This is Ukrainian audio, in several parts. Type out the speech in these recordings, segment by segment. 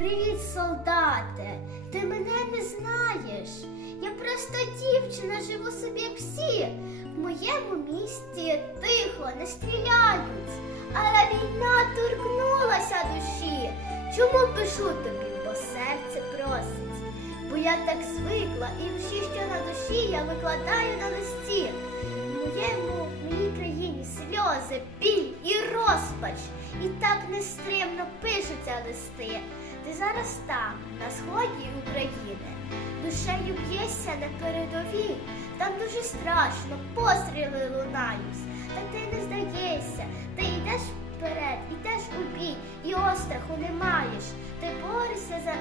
Привіт, солдате! Ти мене не знаєш. Я просто дівчина, живу собі як всі. В моєму місті тихо, не стріляють. Але війна торкнулася душі. Чому пишу тобі, бо серце просить? Бо я так звикла, і всі, що на душі, я викладаю на листі. В моєму в моїй країні сльози, біль і розпач. І так нестримно пишуться листи. Ти зараз там, на сході України, душею б'єшся на передовій. Там дуже страшно, постріли лунають. Та ти не здаєшся, ти йдеш вперед, йдеш у бій, і остраху не маєш. Ти борешся за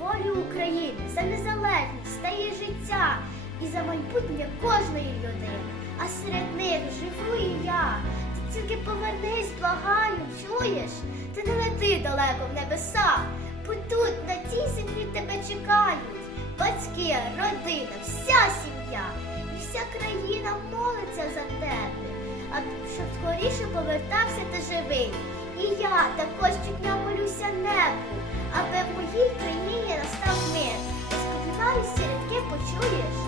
волю України, за незалежність та її життя і за майбутнє кожної людини. А серед них живу і я. Ти тільки повернись, благаю, чуєш? далеко в небесах, бо тут на цій землі тебе чекають. Батьки, родина, вся сім'я і вся країна молиться за тебе, а щоб скоріше повертався ти живий. І я також щодня молюся небу, аби в моїй країні настав мир. Сподіваюся, рідки почуєш.